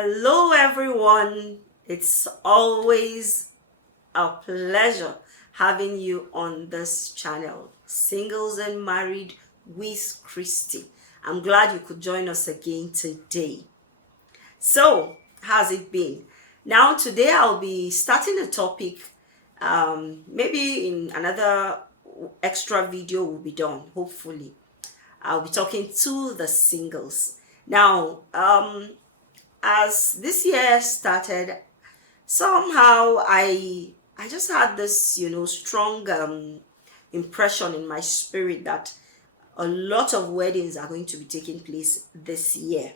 Hello, everyone. It's always a pleasure having you on this channel, Singles and Married with Christi. I'm glad you could join us again today. So, how's it been? Now, today I'll be starting a topic. Maybe in another extra video will be done, hopefully. I'll be talking to the singles. Now, as this year started, somehow I just had this strong impression in my spirit that a lot of weddings are going to be taking place this year.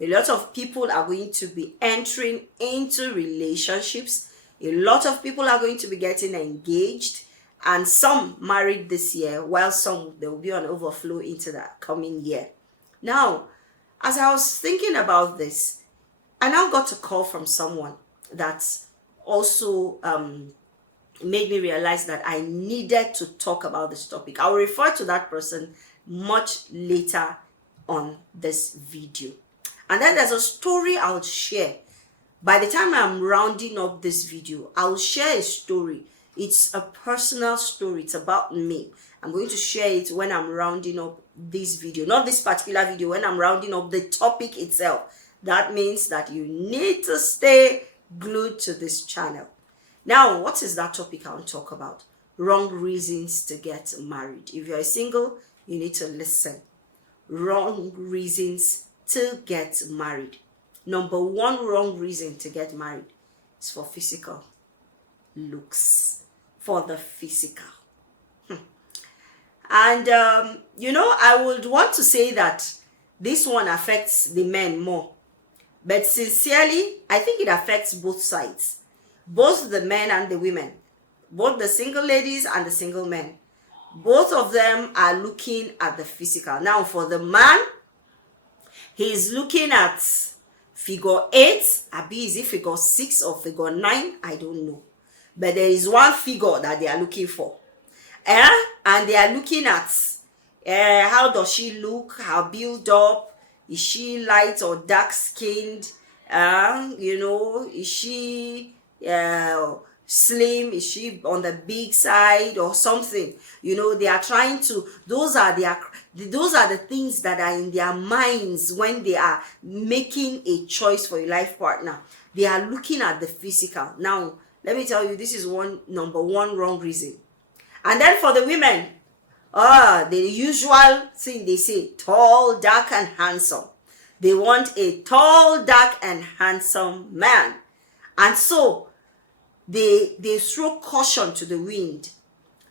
A lot of people are going to be entering into relationships. A lot of people are going to be getting engaged, and some married this year, while some there will be an overflow into the coming year. Now, as I was thinking about this, I now got a call from someone that also made me realize that I needed to talk about this topic. I will refer to that person much later on this video. And then there's a story I'll share. By the time I'm rounding up this video, I'll share a story. It's a personal story. It's about me. I'm going to share it when I'm rounding up this video. Not this particular video, when I'm rounding up the topic itself. That means that you need to stay glued to this channel. Now, what is that topic I want to talk about? Wrong reasons to get married. If you're a single, you need to listen. Wrong reasons to get married. Number one wrong reason to get married is for physical looks. For the physical. And, I would want to say that this one affects the men more. But sincerely, I think it affects both sides. Both the men and the women. Both the single ladies and the single men. Both of them are looking at the physical. Now, for the man, he's looking at figure 8. Abi, is it figure 6 or figure 9? I don't know. But there is one figure that they are looking for. And they are looking at how does she look, her build up. Is she light or dark skinned? Is she slim? Is she on the big side or something? They are trying to, those are the things that are in their minds when they are making a choice for a life partner. They are looking at the physical. Now, let me tell you, this is number one wrong reason. And then for the women, the usual thing they say, tall, dark, and handsome. They want a tall, dark, and handsome man. And so they throw caution to the wind.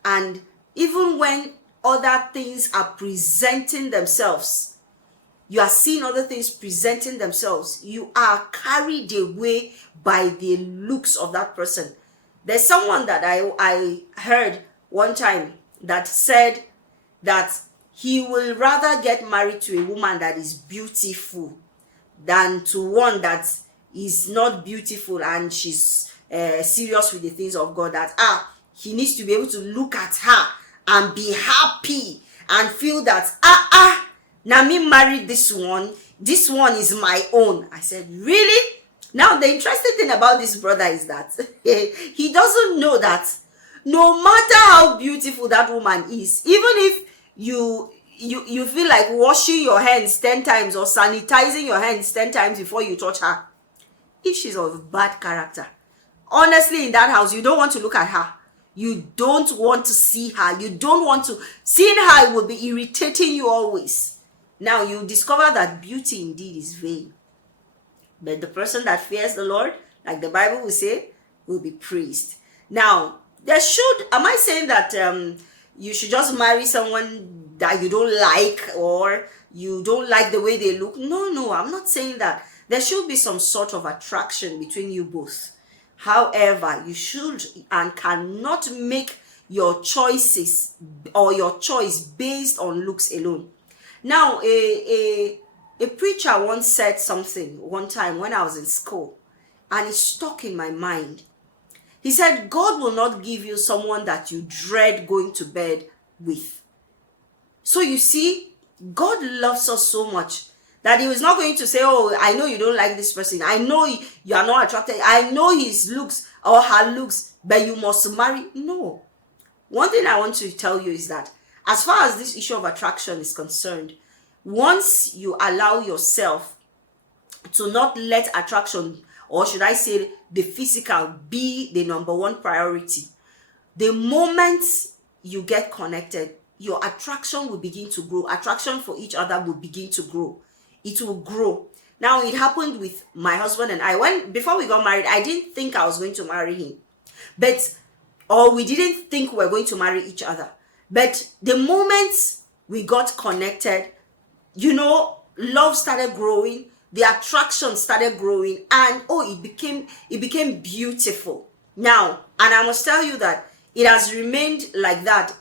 And even when other things are presenting themselves, you are seeing other things presenting themselves, you are carried away by the looks of that person. There's someone that I heard one time that said that he will rather get married to a woman that is beautiful than to one that is not beautiful and she's serious with the things of God. That he needs to be able to look at her and be happy and feel that now me married this one is my own. I said, really? Now the interesting thing about this brother is that he doesn't know that no matter how beautiful that woman is, even if you feel like washing your hands 10 times or sanitizing your hands 10 times before you touch her, if she's of bad character, honestly, in that house, you don't want to look at her. You don't want to see her. You don't want to. Seeing her will be irritating you always. Now, you discover that beauty indeed is vain. But the person that fears the Lord, like the Bible will say, will be praised. Now, am I saying that you should just marry someone that you don't like or you don't like the way they look? No, I'm not saying that. There should be some sort of attraction between you both. However, you should and cannot make your choices or your choice based on looks alone. Now, a preacher once said something one time when I was in school, and it stuck in my mind. He said, God will not give you someone that you dread going to bed with. So you see, God loves us so much That he was not going to say, oh, I know you don't like this person, I know you are not attracted, I know his looks or her looks, but you must marry. No. One thing I want to tell you is that as far as this issue of attraction is concerned, once you allow yourself to not let attraction, or should I say the physical, be the number one priority, the moment you get connected, your attraction will begin to grow. Attraction for each other will begin to grow. It will grow. Now, it happened with my husband and I. Before we got married, I didn't think I was going to marry him. Or we didn't think we were going to marry each other. But the moment we got connected, love started growing, the attraction started growing, and it became beautiful. Now, and I must tell you that it has remained like that.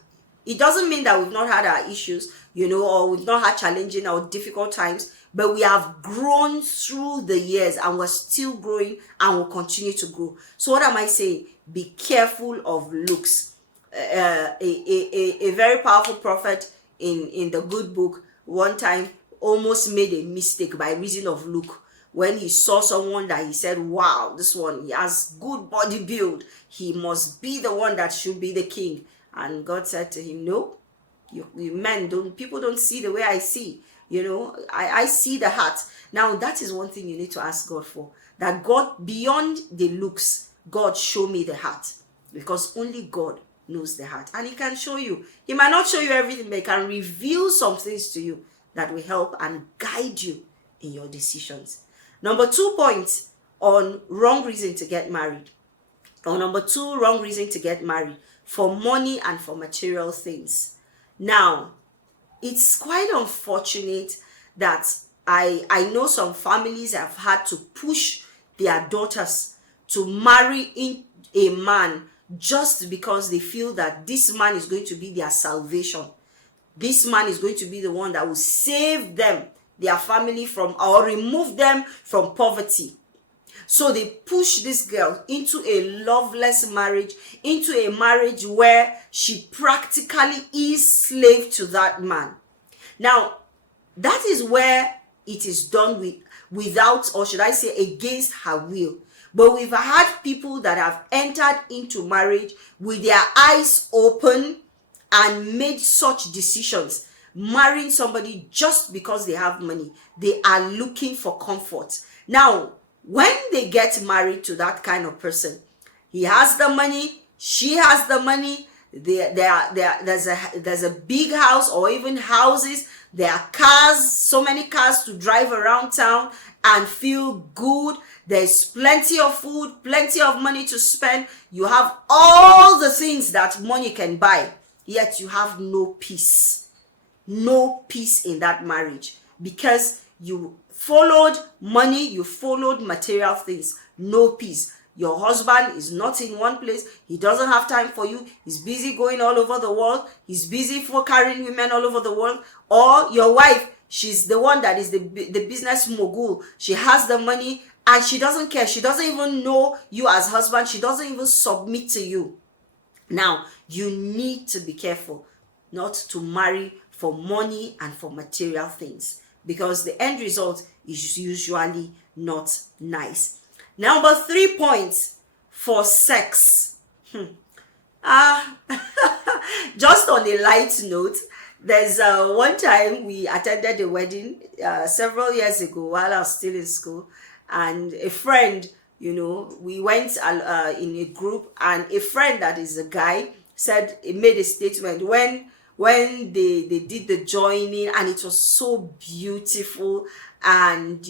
It doesn't mean that we've not had our issues, or we've not had challenging or difficult times, but we have grown through the years, and we're still growing and will continue to grow. So what am I saying? Be careful of looks. A very powerful prophet in the good book one time almost made a mistake by reason of look. When he saw someone that he said, wow, this one, he has good body build, he must be the one that should be the king. And God said to him, no, people don't see the way I see. I see the heart. Now, that is one thing you need to ask God for. That God, beyond the looks, God, show me the heart. Because only God knows the heart. And he can show you. He might not show you everything, but he can reveal some things to you that will help and guide you in your decisions. Number 2 point on wrong reason to get married. Or number 2 wrong reason to get married: for money and for material things. Now, it's quite unfortunate that I know some families have had to push their daughters to marry in a man just because they feel that this man is going to be their salvation. This man is going to be the one that will save them, their family, from, or remove them from poverty. So they push this girl into a loveless marriage, into a marriage where she practically is slave to that man. Now, that is where it is done without, or should I say, against her will. But we've had people that have entered into marriage with their eyes open and made such decisions, marrying somebody just because they have money. They are looking for comfort. Now, when they get married to that kind of person, he has the money, she has the money, there's a big house or even houses, there are cars, so many cars to drive around town and feel good. There's plenty of food, plenty of money to spend. You have all the things that money can buy, yet you have no peace. No peace in that marriage because you followed money, you followed material things. No peace. Your husband is not in one place. He doesn't have time for you. He's busy going all over the world. He's busy for carrying women all over the world. Or your wife, she's the one that is the business mogul. She has the money and she doesn't care. She doesn't even know you as husband. She doesn't even submit to you. Now, you need to be careful not to marry for money and for material things, because the end result is usually not nice. Number 3 points for sex. Just on a light note, there's one time we attended a wedding several years ago while I was still in school, and a friend, we went in a group, and a friend that is a guy made a statement when they did the joining, and it was so beautiful. And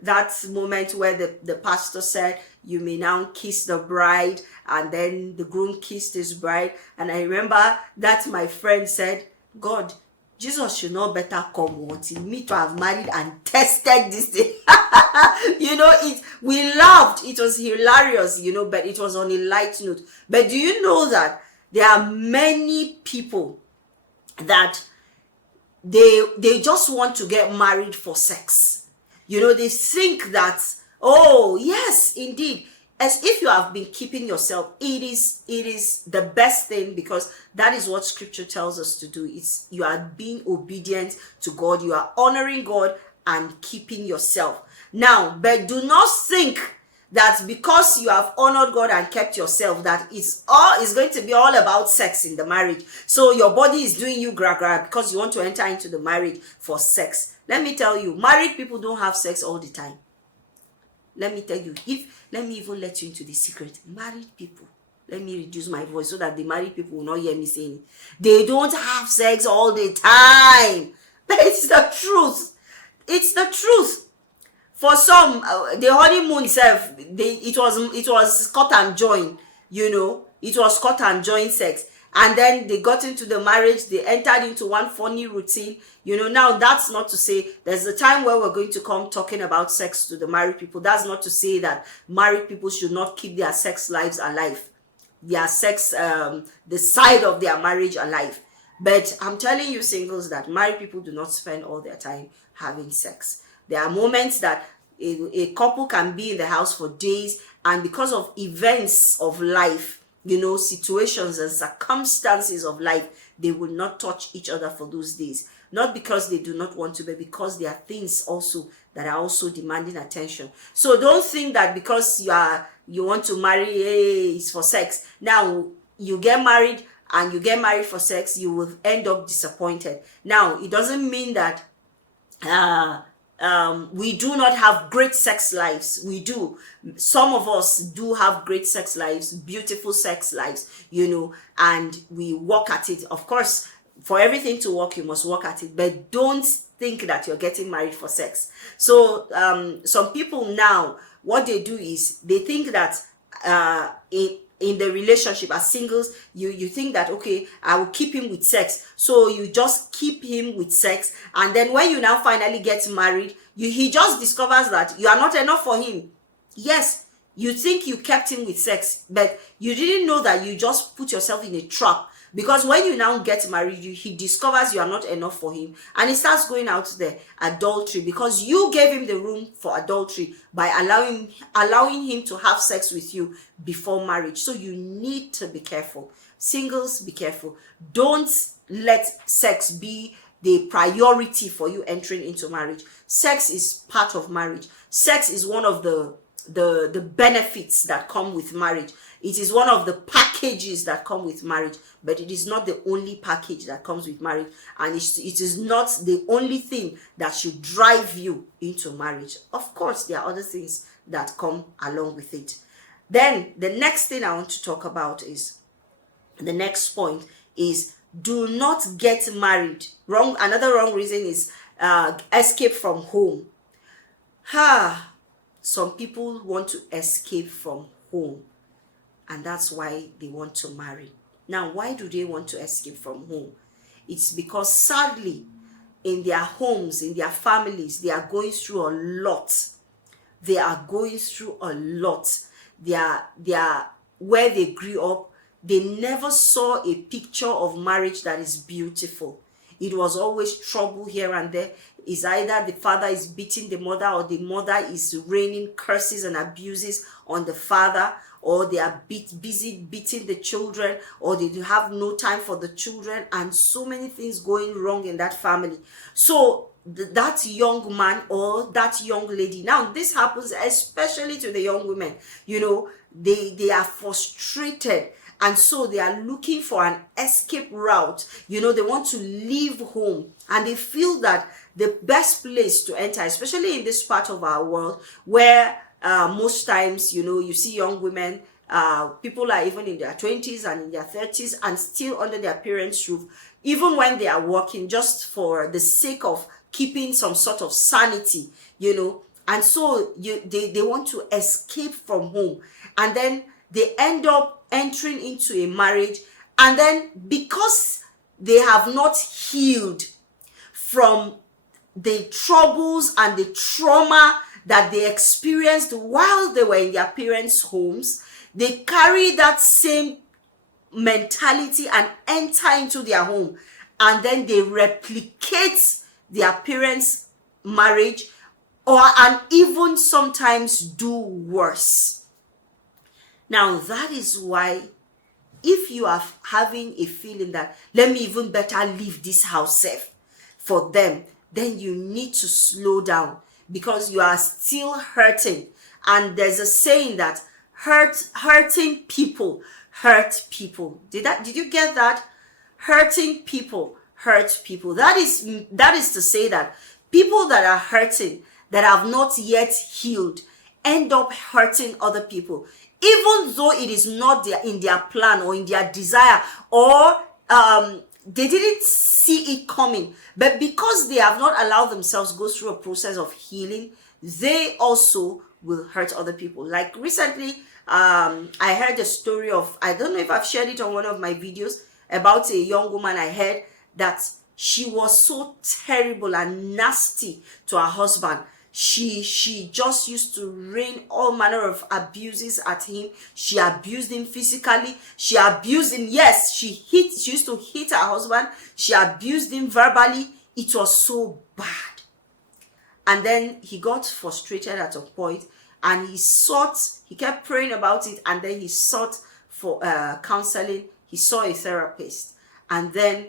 that moment where the pastor said, you may now kiss the bride, and then the groom kissed his bride. And I remember that my friend said, God, Jesus should not better come until me to have married and tested this thing. We laughed, it was hilarious, but it was on a light note. But do you know that there are many people that they just want to get married for sex? They think that, oh yes, indeed, as if you have been keeping yourself, it is the best thing, because that is what scripture tells us to do. You are being obedient to God, you are honoring God, and keeping yourself. Now, but do not think that because you have honored God and kept yourself, that it's going to be all about sex in the marriage. So your body is doing you gra because you want to enter into the marriage for sex. Let me tell you, married people don't have sex all the time. Let me tell you, let me even let you into the secret. Married people, let me reduce my voice so that the married people will not hear me saying it. They don't have sex all the time. It's the truth. It's the truth. For some, the honeymoon itself, it was cut and join, it was cut and join sex. And then they got into the marriage, they entered into one funny routine. Now that's not to say, there's a time where we're going to come talking about sex to the married people. That's not to say that married people should not keep their sex lives alive, their sex, the side of their marriage alive. But I'm telling you singles that married people do not spend all their time having sex. There are moments that a couple can be in the house for days, and because of events of life, situations and circumstances of life, they will not touch each other for those days. Not because they do not want to, but because there are things also that are also demanding attention. So don't think that because you want to marry, it's for sex. Now you get married and you get married for sex, you will end up disappointed. Now it doesn't mean that we do not have great sex lives. We do. Some of us do have great sex lives, beautiful sex lives, and we work at it. Of course, for everything to work, you must work at it, but don't think that you're getting married for sex. So some people now, what they do is they think that in the relationship as singles, you think that, okay, I will keep him with sex. So you just keep him with sex, and then when you now finally get married, he just discovers that you are not enough for him. Yes, you think you kept him with sex, but you didn't know that you just put yourself in a trap. Because when you now get married, he discovers you are not enough for him, and he starts going out there, adultery, because you gave him the room for adultery by allowing him to have sex with you before marriage. So you need to be careful. Singles, be careful. Don't let sex be the priority for you entering into marriage. Sex is part of marriage. Sex is one of the benefits that come with marriage. It is one of the packages that come with marriage, but it is not the only package that comes with marriage, and it is not the only thing that should drive you into marriage. Of course, there are other things that come along with it. Then the next thing I want to talk about is, the next point is, do not get married. Another wrong reason is escape from home. Some people want to escape from home, and that's why they want to marry. Now, why do they want to escape from home? It's because sadly, in their homes, in their families, they are going through a lot. They are going through a lot. They are where they grew up. They never saw a picture of marriage that is beautiful. It was always trouble here and there. It's either the father is beating the mother, or the mother is raining curses and abuses on the father, or they are busy beating the children, or they have no time for the children, and so many things going wrong in that family. So that young man or that young lady, now this happens especially to the young women, they are frustrated, and so they are looking for an escape route. They want to leave home, and they feel that the best place to enter, especially in this part of our world where most times, you see young women, people are even in their 20s and in their 30s and still under their parents' roof, even when they are working, just for the sake of keeping some sort of sanity, and so they want to escape from home, and then they end up entering into a marriage, and then because they have not healed from the troubles and the trauma that they experienced while they were in their parents' homes, they carry that same mentality and enter into their home, and then they replicate their parents' marriage, and even sometimes do worse. Now, that is why, if you are having a feeling that, let me even better leave this house safe for them, then you need to slow down, because you are still hurting. And there's a saying that hurting people hurt people. Did you get that? Hurting people hurt people. That is to say that people that are hurting, that have not yet healed, end up hurting other people, even though it is not in their plan or in their desire, or they didn't see it coming. But because they have not allowed themselves go through a process of healing, they also will hurt other people. Like recently, I heard a story of, I don't know if I've shared it on one of my videos, about a young woman. I heard that she was so terrible and nasty to her husband. She just used to rain all manner of abuses at him. She abused him physically. She abused him. Yes, she used to hit her husband. She abused him verbally. It was so bad. And then he got frustrated at a point, and he kept praying about it, and then he sought for counseling. He saw a therapist. And then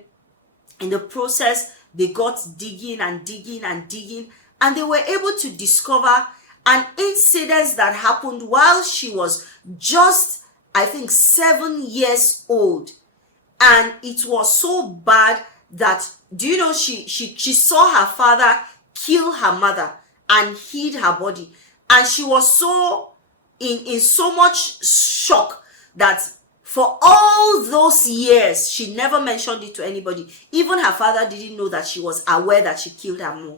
in the process, they got digging and digging and digging, and they were able to discover an incident that happened while she was just, I think, 7 years old. And it was so bad that, do you know, she saw her father kill her mother and hid her body. And she was so in so much shock that for all those years, she never mentioned it to anybody. Even her father didn't know that she was aware that she killed her mom,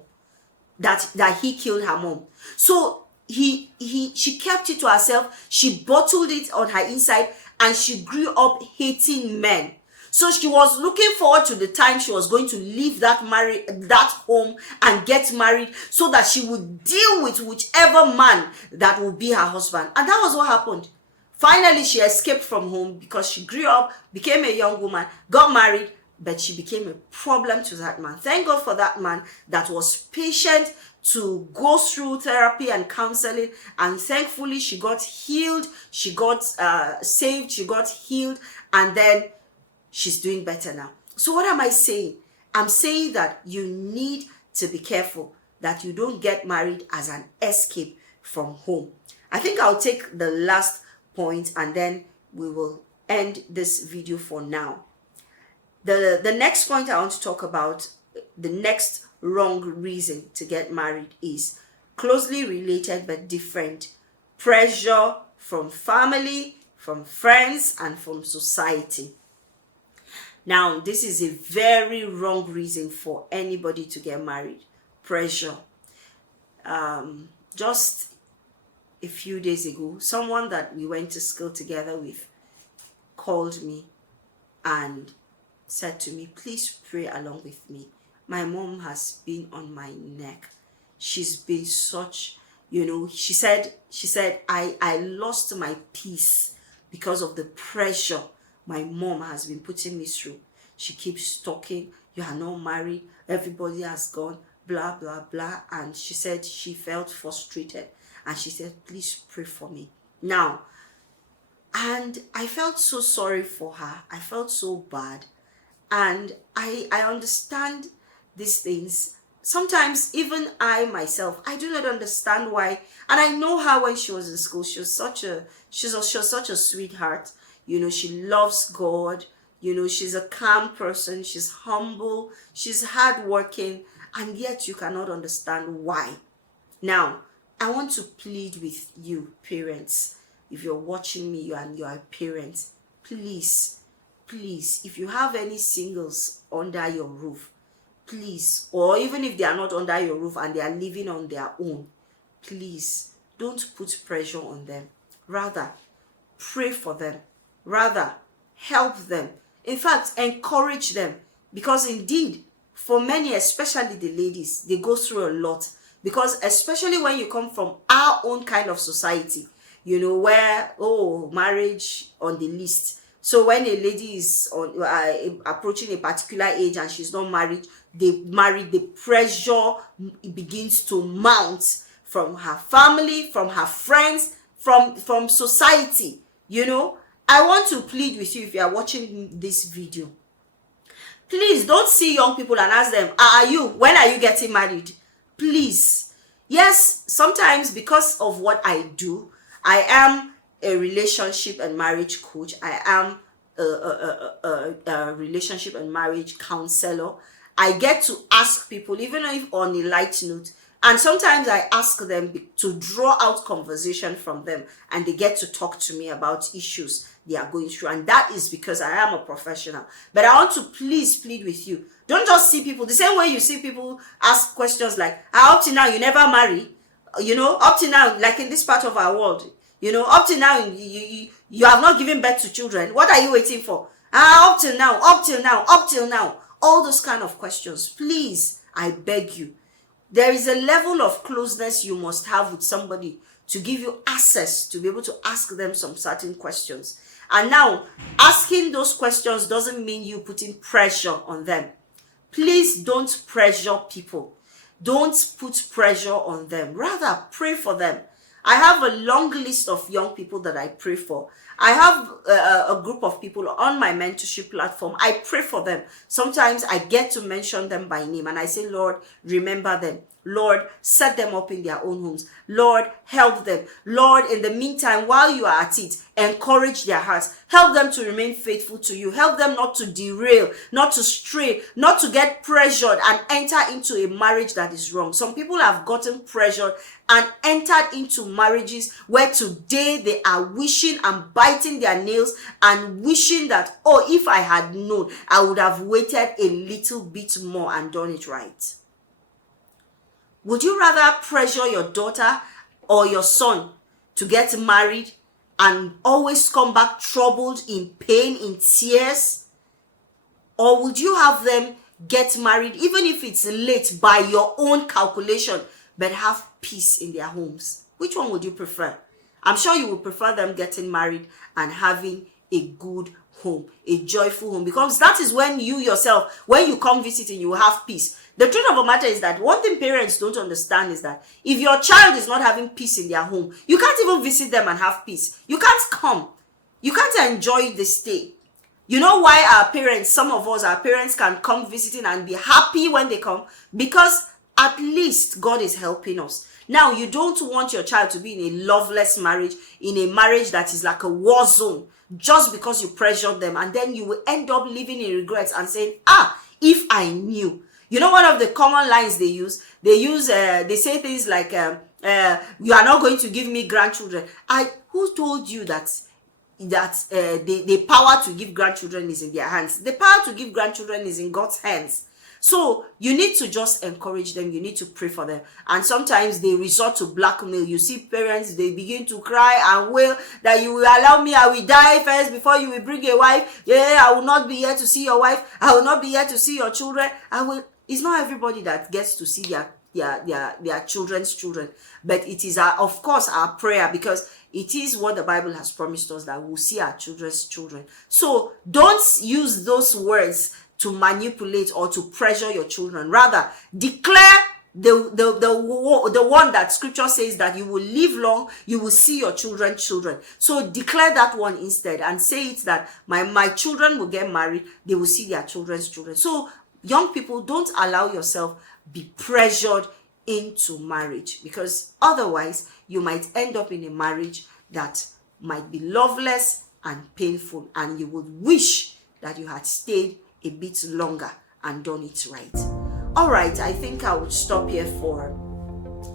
that he killed her mom. So she kept it to herself. She bottled it on her inside, and she grew up hating men. So she was looking forward to the time she was going to leave that home and get married, so that she would deal with whichever man that would be her husband. And that was what happened. Finally, she escaped from home because she grew up, became a young woman, got married, but she became a problem to that man. Thank God for that man that was patient to go through therapy and counseling, and thankfully she got healed, she got saved, she got healed, and then she's doing better now. So what am I saying? I'm saying that you need to be careful that you don't get married as an escape from home. I think I'll take the last point, and then we will end this video for now. The next point I want to talk about, the next wrong reason to get married, is closely related but different: pressure from family, from friends, and from society. Now, this is a very wrong reason for anybody to get married. Pressure. Just a few days ago, someone that we went to school together with called me and said to me, please pray along with me. My mom has been on my neck. She's been such, she said, I lost my peace because of the pressure my mom has been putting me through. She keeps talking, you are not married, everybody has gone, blah, blah, blah. And she said she felt frustrated. And she said, please pray for me. Now, and I felt so sorry for her. I felt so bad. And I understand these things. Sometimes even I myself, I do not understand why. And I know her when she was in school. She was such a sweetheart. She loves God. She's a calm person. She's humble. She's hardworking. And yet you cannot understand why. Now, I want to plead with you, parents. If you're watching me and you are parents, please, if you have any singles under your roof, please, or even if they are not under your roof and they are living on their own, please don't put pressure on them. Rather, pray for them. Rather, help them. In fact, encourage them. Because indeed, for many, especially the ladies, they go through a lot. Because especially when you come from our own kind of society, where, marriage on the list. So when a lady is approaching a particular age and she's not married, the pressure begins to mount from her family, from her friends, from society. I want to plead with you, if you are watching this video, Please don't see young people and ask them, when are you getting married? Please. Yes, sometimes because of what I do, I am a relationship and marriage coach. I am a relationship and marriage counselor. I get to ask people, even if on a light note, and sometimes I ask them to draw out conversation from them, and they get to talk to me about issues they are going through. And that is because I am a professional. But I want to please plead with you. Don't just see people the same way you see people ask questions like, up till now you never marry, up till now, like in this part of our world, up till now you have not given birth to children. What are you waiting for? Up till now, all those kind of questions. Please, I beg you, there is a level of closeness you must have with somebody to give you access to be able to ask them some certain questions. And now, asking those questions doesn't mean you putting pressure on them. Please don't pressure people. Don't put pressure on them. Rather, pray for them. I have a long list of young people that I pray for. I have a group of people on my mentorship platform. I pray for them. Sometimes I get to mention them by name and I say, Lord, remember them. Lord, set them up in their own homes. Lord, help them. Lord, in the meantime, while you are at it, encourage their hearts. Help them to remain faithful to you. Help them not to derail, not to stray, not to get pressured and enter into a marriage that is wrong. Some people have gotten pressured and entered into marriages where today they are wishing and biting their nails and wishing that, oh, if I had known, I would have waited a little bit more and done it right. Would you rather pressure your daughter or your son to get married and always come back troubled, in pain, in tears? Or would you have them get married, even if it's late by your own calculation, but have peace in their homes? Which one would you prefer? I'm sure you would prefer them getting married and having a good home, a joyful home, because that is when you yourself, when you come visiting, you will have peace. The truth of the matter is that one thing parents don't understand is that if your child is not having peace in their home, you can't even visit them and have peace. You can't come. You can't enjoy the stay. You know why our parents, some of us, our parents can come visiting and be happy when they come? Because at least God is helping us. Now, you don't want your child to be in a loveless marriage, in a marriage that is like a war zone, just because you pressured them, and then you will end up living in regrets and saying, if I knew. You know, one of the common lines they say things like, you are not going to give me grandchildren. Who told you that the power to give grandchildren is in their hands? The power to give grandchildren is in God's hands. So you need to just encourage them. You need to pray for them. And sometimes they resort to blackmail. You see parents, they begin to cry and wail that you will allow me, I will die first before you will bring a wife. Yeah, I will not be here to see your wife. I will not be here to see your children. It's not everybody that gets to see their children's children. But it is, of course, our prayer, because it is what the Bible has promised us, that we'll see our children's children. So don't use those words to manipulate or to pressure your children. Rather, declare the one that scripture says that you will live long, you will see your children's children. So declare that one instead and say it that my children will get married, they will see their children's children. So young people, don't allow yourself be pressured into marriage, because otherwise you might end up in a marriage that might be loveless and painful, and you would wish that you had stayed a bit longer and done it right. All right, I think I would stop here for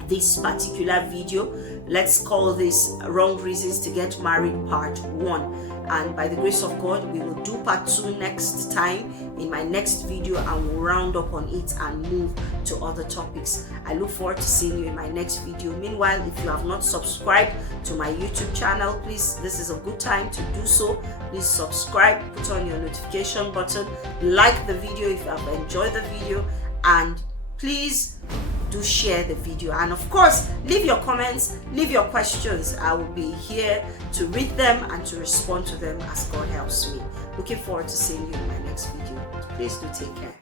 this particular video. Let's call this Wrong Reasons to Get Married Part 1. And by the grace of God, we will do Part 2 next time in my next video, and we'll round up on it and move to other topics. I look forward to seeing you in my next video. Meanwhile, if you have not subscribed to my YouTube channel, please, this is a good time to do so. Please subscribe, put on your notification button, like the video if you have enjoyed the video, and please do share the video. And of course, leave your comments, leave your questions. I will be here to read them and to respond to them as God helps me. Looking forward to seeing you in my next video. Please do take care.